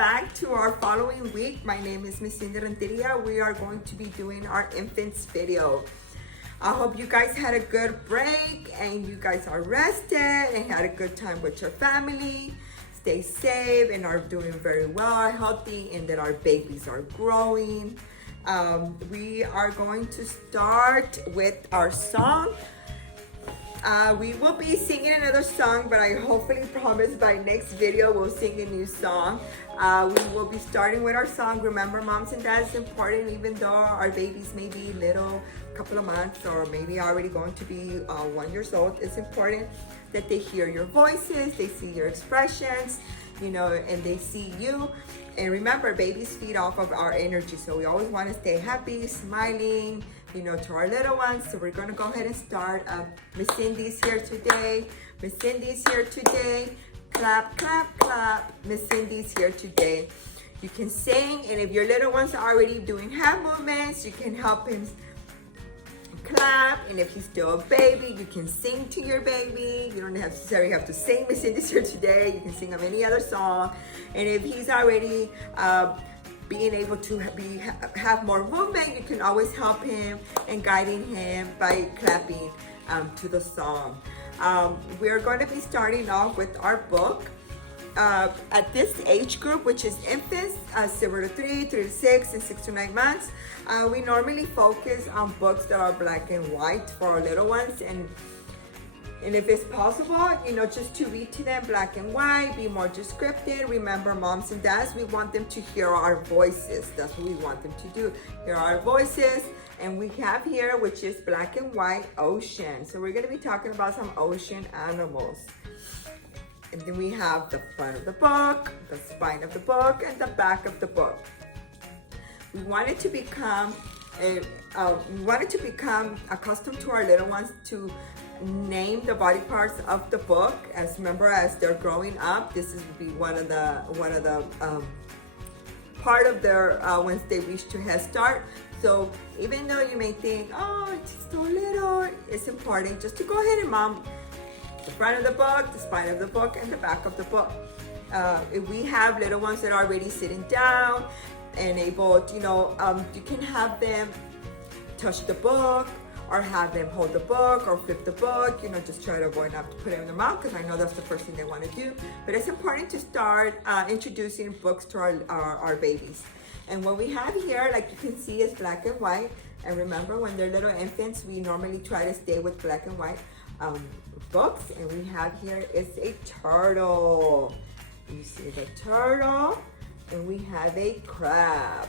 back to our following week. My name is Miss Cindy Renteria. We are going to be doing our infants video. I hope you guys had a good break and you guys are rested and had a good time with your family. Stay safe and are doing very well, are healthy, and that our babies are growing. We are going to start with our song. We will be singing another song, but I hopefully promise by next video we'll sing a new song. We will be starting with our song, Remember Moms and Dads is Important, even though our babies may be little, couple of months, or maybe already going to be 1 year old. It's important that they hear your voices, they see your expressions, you know, and they see you. And remember, babies feed off of our energy, so we always want to stay happy, smiling, you know, to our little ones. So we're gonna go ahead and start. Miss Cindy's here today. Miss Cindy's here today. Clap, clap, clap. Miss Cindy's here today. You can sing, and if your little ones are already doing hand movements, you can help him clap. And if he's still a baby, you can sing to your baby. You don't necessarily have to sing Miss Cindy's here today. You can sing him any other song. And if he's already being able to have more movement, you can always help him and guiding him by clapping to the song. We're going to be starting off with our book. At this age group, which is infants, 0 to 3, 3 to 6, and 6 to 9 months, we normally focus on books that are black and white for our little ones, and if it's possible, you know, just to read to them black and white, be more descriptive. Remember, moms and dads, we want them to hear our voices. That's what we want them to do, hear our voices. And we have here, which is black and white ocean. So we're gonna be talking about some ocean animals. And then we have the front of the book, the spine of the book, and the back of the book. We wanted to become accustomed to our little ones to name the body parts of the book. As remember, as they're growing up, this is be one of the part of their once they reach to Head Start. So even though you may think, oh, it's so little, it's important just to go ahead and mom the front of the book, the spine of the book, and the back of the book. If we have little ones that are already sitting down and able to, you know, you can have them touch the book, or have them hold the book or flip the book, you know, just try to avoid not to put it in their mouth, because I know that's the first thing they want to do. But it's important to start introducing books to our babies. And what we have here, like you can see, is black and white. And remember, when they're little infants, we normally try to stay with black and white books. And we have here is a turtle. You see the turtle, and we have a crab.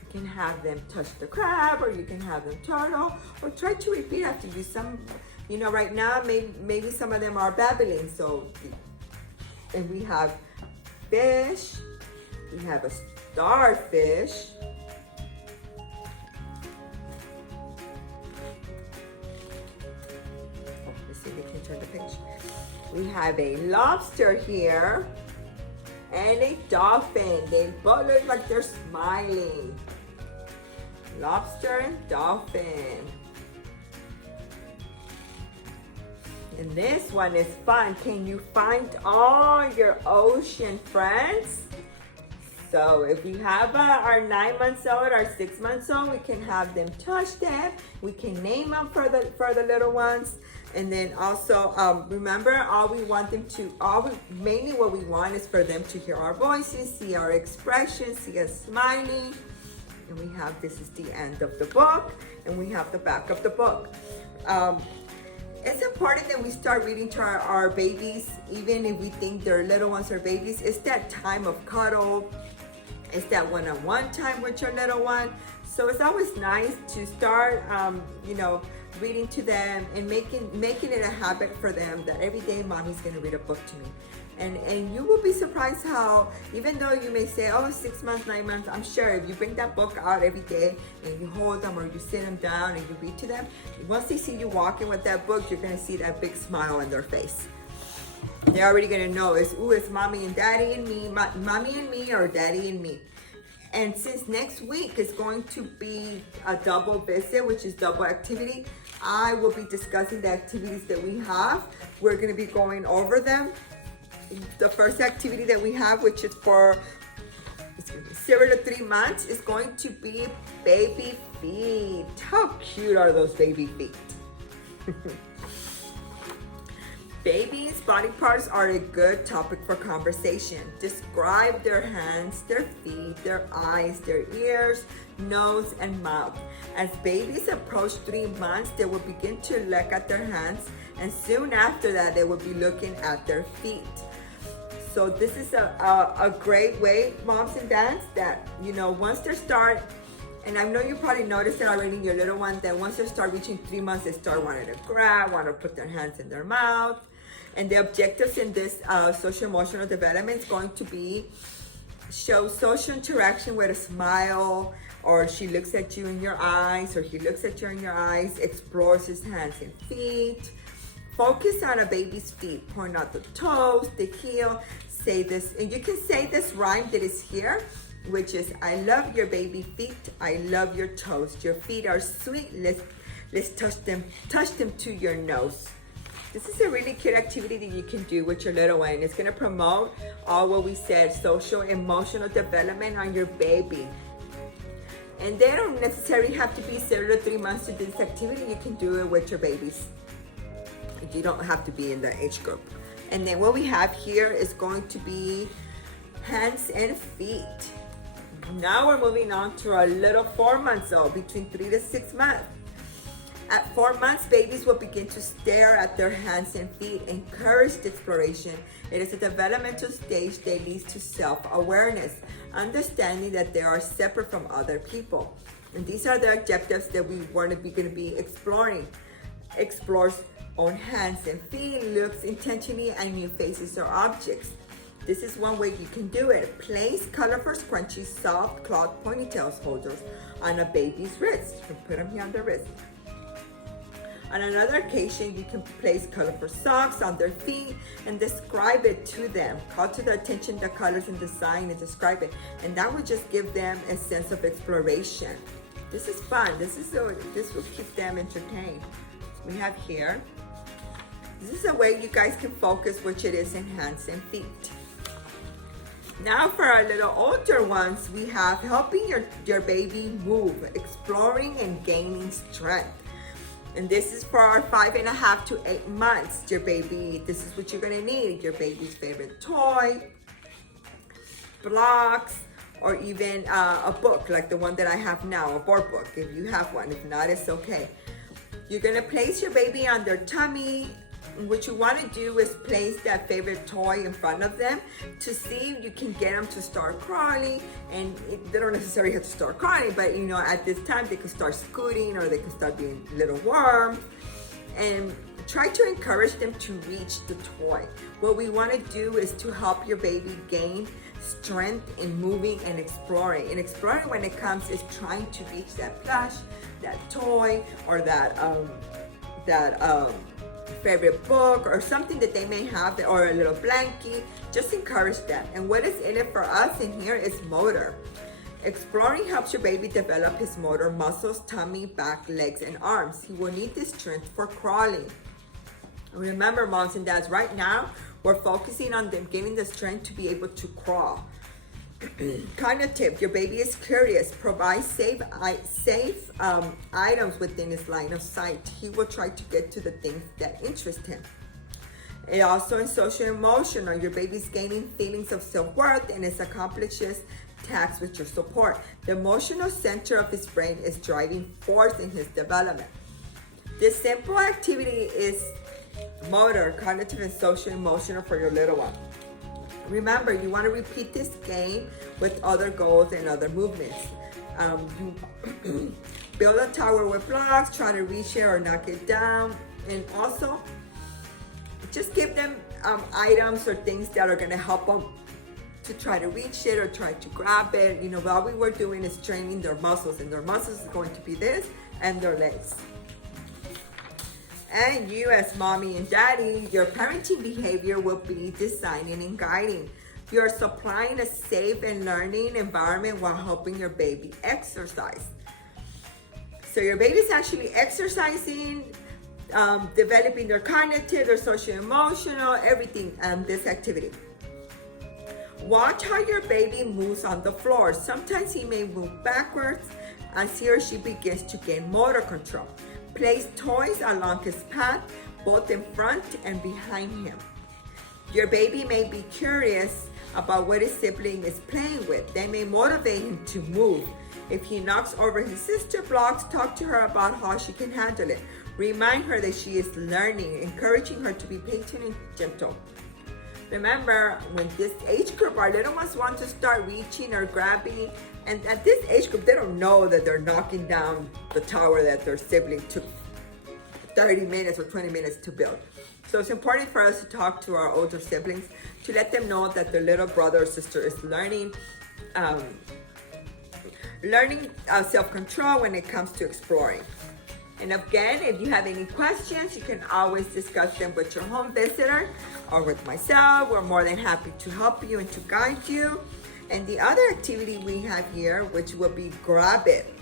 You can have them touch the crab, or you can have them turtle, or try to repeat after you. Some, you know, right now maybe some of them are babbling. So, and we have fish, we have a starfish, let's see if we can turn the page. We have a lobster here and a dolphin. They both look like they're smiling. Lobster and dolphin. And this one is fun. Can you find all your ocean friends? So if we have our 9 months old, our 6 months old, we can have them touch them. We can name them for the little ones. And then also, remember, mainly what we want is for them to hear our voices, see our expressions, see us smiling. And we have, this is the end of the book, and we have the back of the book. It's important that we start reading to our babies, even if we think their little ones are babies. It's that time of cuddle. It's that one-on-one time with your little one. So it's always nice to start, you know, reading to them and making it a habit for them that every day mommy's gonna read a book to me. And you will be surprised how, even though you may say, oh, 6 months, 9 months, I'm sure if you bring that book out every day and you hold them or you sit them down and you read to them, once they see you walking with that book, you're gonna see that big smile on their face. They're already gonna know it's mommy and daddy and me, mommy and me, or daddy and me. And since next week is going to be a double visit, which is double activity, I will be discussing the activities that we have. We're gonna be going over them the first activity that we have, which is for 0 to 3 months, is going to be baby feet. How cute are those baby feet? Babies' body parts are a good topic for conversation. Describe their hands, their feet, their eyes, their ears, nose, and mouth. As babies approach 3 months, they will begin to look at their hands, and soon after that, they will be looking at their feet. So this is a great way, moms and dads, that, you know, once they start, and I know you probably noticed it already in your little one, that once they start reaching 3 months, they start wanting to grab, want to put their hands in their mouth. And the objectives in this social emotional development is going to be show social interaction with a smile, or she looks at you in your eyes, or he looks at you in your eyes, explores his hands and feet. Focus on a baby's feet, point out the toes, the heel, say this, and you can say this rhyme that is here, which is, I love your baby feet, I love your toes, your feet are sweet, let's touch them to your nose. This is a really cute activity that you can do with your little one. It's gonna promote all what we said, social, emotional development on your baby. And they don't necessarily have to be 0 to 3 months to do this activity. You can do it with your babies. You don't have to be in the age group. And then what we have here is going to be hands and feet. Now we're moving on to our little 4 months old, between 3 to 6 months. At 4 months, babies will begin to stare at their hands and feet, encouraged exploration. It is a developmental stage that leads to self-awareness, understanding that they are separate from other people. And these are the objectives that we want to be going to be exploring. Explores own hands and feet, looks intentionally at new faces or objects. This is one way you can do it. Place colorful scrunchies, soft cloth ponytails holders on a baby's wrist. You can put them here on the wrist. On another occasion, you can place colorful socks on their feet and describe it to them. Call to their attention the colors and design and describe it. And that will just give them a sense of exploration. This is fun. This will keep them entertained. We have here. This is a way you guys can focus, which it is in hands and feet. Now for our little older ones, we have helping your baby move, exploring and gaining strength. And this is for our 5.5 to 8 months. Your baby, this is what you're gonna need. Your baby's favorite toy, blocks, or even a book like the one that I have now, a board book, if you have one. If not, it's okay. You're gonna place your baby on their tummy. What you wanna do is place that favorite toy in front of them to see if you can get them to start crawling. And they don't necessarily have to start crawling, but you know, at this time they can start scooting, or they can start being little worms. And try to encourage them to reach the toy. What we wanna do is to help your baby gain strength in moving and exploring. And exploring, when it comes, is trying to reach that plush, that toy, or that favorite book, or something that they may have, or a little blankie. Just encourage them. And what is in it for us in here is motor. Exploring helps your baby develop his motor muscles, tummy, back, legs, and arms. He will need this strength for crawling. Remember, moms and dads, right now we're focusing on them giving the strength to be able to crawl. Kind of tip, your baby is curious. Provide safe items within his line of sight. He will try to get to the things that interest him. It also is social emotional. Your baby's gaining feelings of self-worth and it accomplishes tasks with your support. The emotional center of his brain is driving force in his development. This simple activity is motor, cognitive, and social emotional for your little one. Remember, you want to repeat this game with other goals and other movements. Build a tower with blocks, try to reach it or knock it down. And also, just give them items or things that are going to help them to try to reach it or try to grab it. You know, what we were doing is training their muscles, and their muscles is going to be this, and their legs. And you, as mommy and daddy, your parenting behavior will be designing and guiding. You're supplying a safe and learning environment while helping your baby exercise. So your baby's actually exercising developing their cognitive, their social emotional, everything, this activity. Watch how your baby moves on the floor. Sometimes he may move backwards as he or she begins to gain motor control. Place toys along his path, both in front and behind him. Your baby may be curious about what his sibling is playing with. They may motivate him to move. If he knocks over his sister blocks, talk to her about how she can handle it. Remind her that she is learning, encouraging her to be patient and gentle. Remember, when this age group, our little ones want to start reaching or grabbing, and at this age group, they don't know that they're knocking down the tower that their sibling took 30 minutes or 20 minutes to build. So it's important for us to talk to our older siblings to let them know that their little brother or sister is learning self-control when it comes to exploring. And again, if you have any questions, you can always discuss them with your home visitor or with myself. We're more than happy to help you and to guide you. And the other activity we have here, which will be grab it.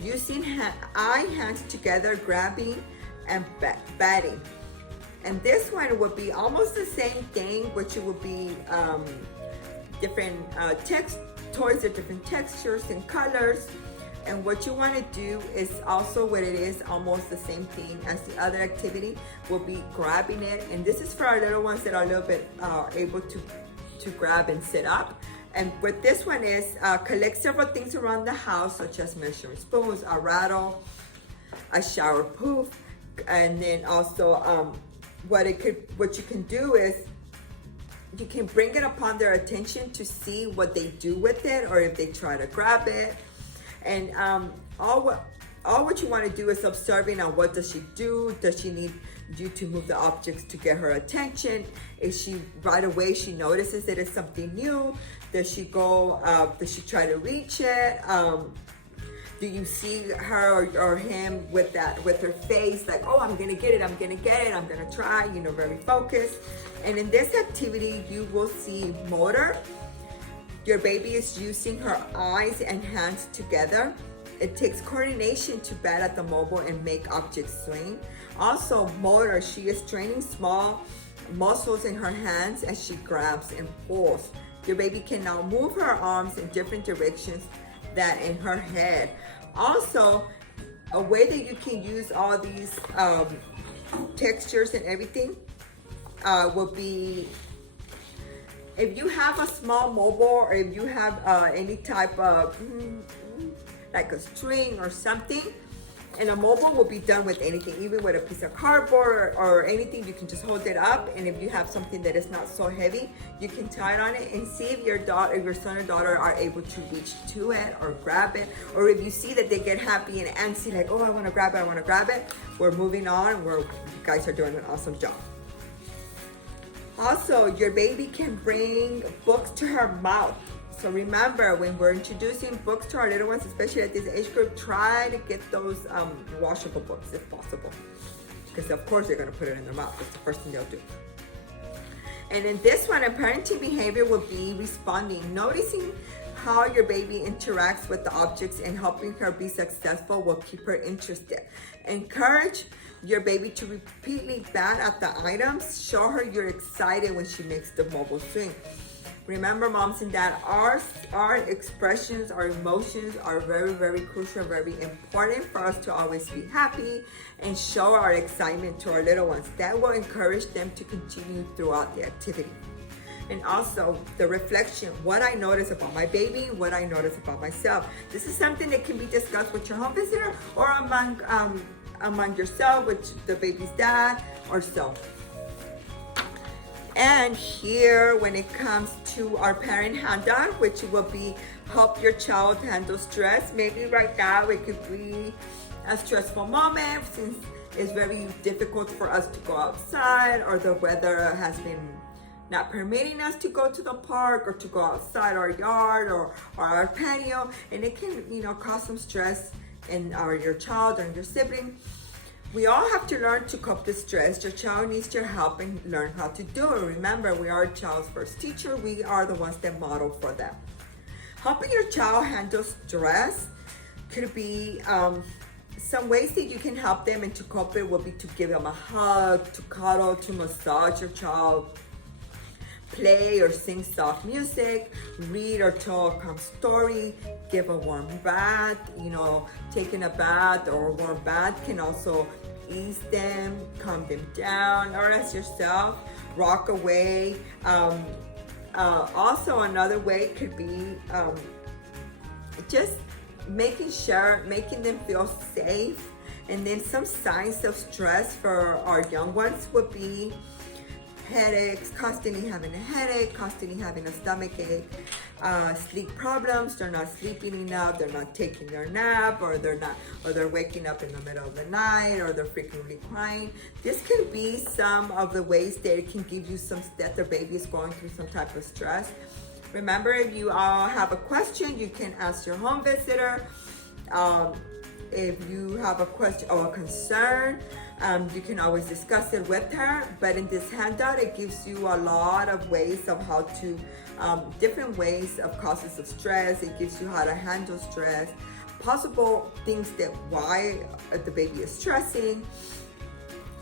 Using hands together, grabbing and batting. And this one would be almost the same thing, which it would be different toys of different textures and colors. And what you want to do is also what it is, almost the same thing as the other activity, will be grabbing it. And this is for our little ones that are a little bit able to grab and sit up. And what this one is, collect several things around the house, such as measuring spoons, a rattle, a shower poof, and then also what you can do is you can bring it upon their attention to see what they do with it, or if they try to grab it. And all what you want to do is observing on what does she do. Does she need you to move the objects to get her attention? Is she right away, she notices that it's something new? Does she try to reach it? Do you see her or him with her face like, oh, I'm gonna get it, I'm gonna try, very focused. And in this activity, you will see motor. Your baby is using her eyes and hands together. It takes coordination to bat at the mobile and make objects swing. Also motor, she is training small muscles in her hands as she grabs and pulls. Your baby can now move her arms in different directions than in her head. Also, a way that you can use all these textures and everything will be, if you have a small mobile, or if you have any type of like a string or something, and a mobile will be done with anything, even with a piece of cardboard or anything. You can just hold it up, and if you have something that is not so heavy, you can tie it on it and see if your son or daughter are able to reach to it or grab it. Or if you see that they get happy and antsy, like, oh, I want to grab it, we're moving on. You guys are doing an awesome job. Also, your baby can bring books to her mouth. So remember, when we're introducing books to our little ones, especially at this age group, try to get those washable books if possible. Because of course they're gonna put it in their mouth. That's the first thing they'll do. And in this one, a parenting behavior will be responding. Noticing how your baby interacts with the objects and helping her be successful will keep her interested. Encourage your baby to repeatedly bat at the items. Show her you're excited when she makes the mobile swing. Remember, moms and dad, our expressions, our emotions are very, very crucial, very important for us to always be happy and show our excitement to our little ones. That will encourage them to continue throughout the activity. And also the reflection, what I notice about my baby, what I notice about myself. This is something that can be discussed with your home visitor or among yourself, with the baby's dad or so. And here, when it comes to our parent handout, which will be help your child handle stress. Maybe right now it could be a stressful moment since it's very difficult for us to go outside, or the weather has been not permitting us to go to the park or to go outside our yard or our patio, and it can, cause some stress in your child or your sibling. We all have to learn to cope with stress. Your child needs your help and learn how to do it. Remember, we are a child's first teacher. We are the ones that model for them. Helping your child handle stress could be some ways that you can help them and to cope it would be to give them a hug, to cuddle, to massage your child, play or sing soft music, read or tell a calm story, give a warm bath. You know, taking a bath or a warm bath can also ease them, calm them down, or as yourself, rock away. Also another way could be just making them feel safe. And then some signs of stress for our young ones would be headaches, constantly having a headache, constantly having a stomach ache, sleep problems, they're not sleeping enough, they're not taking their nap, or they're waking up in the middle of the night, or they're frequently crying. This can be some of the ways that it can give you that their baby is going through some type of stress. Remember, if you all have a question, you can ask your home visitor. If you have a question or a concern, you can always discuss it with her. But in this handout, it gives you a lot of ways of how to, different ways of causes of stress. It gives you how to handle stress, possible things that why the baby is stressing.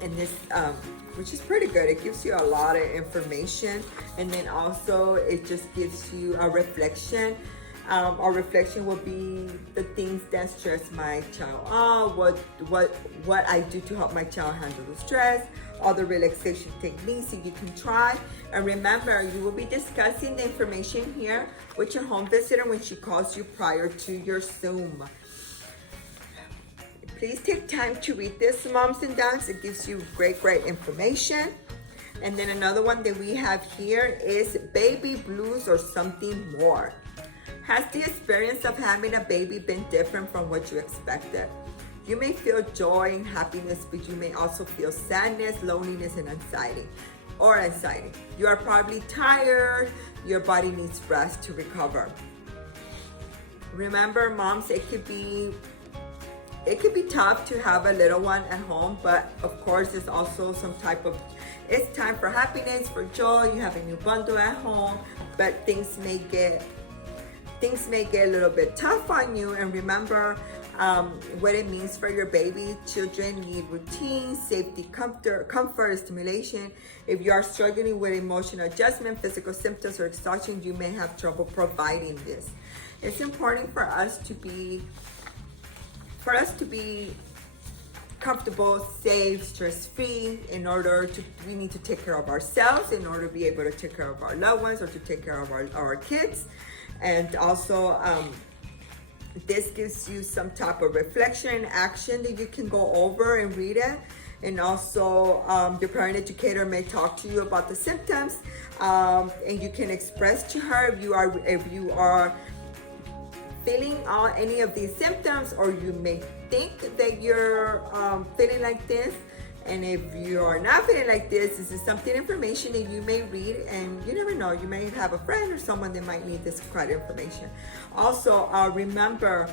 And this, which is pretty good. It gives you a lot of information. And then also it just gives you a reflection. Our reflection will be the things that stress my child out, what I do to help my child handle the stress, all the relaxation techniques that you can try. And remember, you will be discussing the information here with your home visitor when she calls you prior to your Zoom. Please take time to read this, moms and dads. It gives you great information. And then another one that we have here is baby blues or something more. Has the experience of having a baby been different from what you expected? You may feel joy and happiness, but you may also feel sadness, loneliness, and anxiety. You are probably tired. Your body needs rest to recover. Remember, moms, it could be tough to have a little one at home, but of course, it's also it's time for happiness, for joy. You have a new bundle at home, but things may get a little bit tough on you. And remember what it means for your baby. Children need routine, safety, comfort, stimulation. If you are struggling with emotional adjustment, physical symptoms, or exhaustion, you may have trouble providing this. It's important for us to be comfortable, safe, stress-free. We need to take care of ourselves in order to be able to take care of our loved ones or to take care of our kids. And also, this gives you some type of reflection and action that you can go over and read it. And also, your parent educator may talk to you about the symptoms, and you can express to her if you are feeling any of these symptoms, or you may think that you're feeling like this. And if you are not feeling like this is something, information that you may read, and you never know, you may have a friend or someone that might need this kind of information. Also, remember,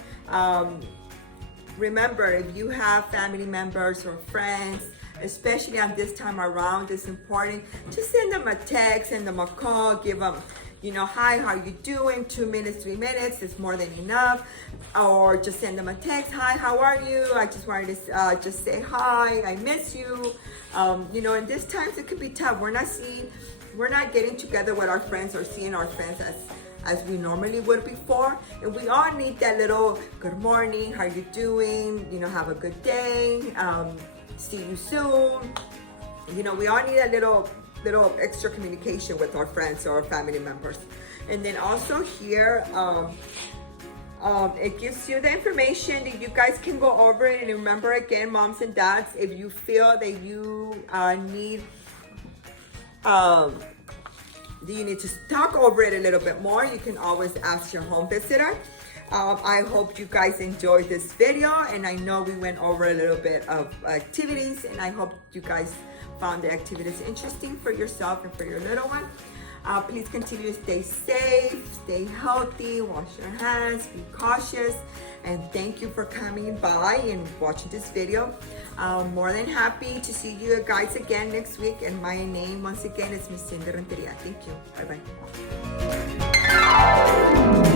if you have family members or friends, especially at this time around, it's important to send them a text, send them a call, give them, hi, how you doing? 2 minutes, 3 minutes is more than enough. Or just send them a text, hi, how are you? I just wanted to just say hi, I miss you. In these times it could be tough. We're not getting together with our friends or seeing our friends as we normally would before. And we all need that little good morning, how you doing? Have a good day. See you soon. We all need a little extra communication with our friends or our family members. And then also here, it gives you the information that you guys can go over it. And remember, again, moms and dads, if you feel that you need to talk over it a little bit more, you can always ask your home visitor. I hope you guys enjoyed this video, and I know we went over a little bit of activities, and I hope you guys found the activities interesting for yourself and for your little one. Please continue to stay safe, stay healthy, wash your hands, be cautious, and thank you for coming by and watching this video. More than happy to see you guys again next week, and my name once again is Miss Cindy Renteria. Thank you. Bye-bye.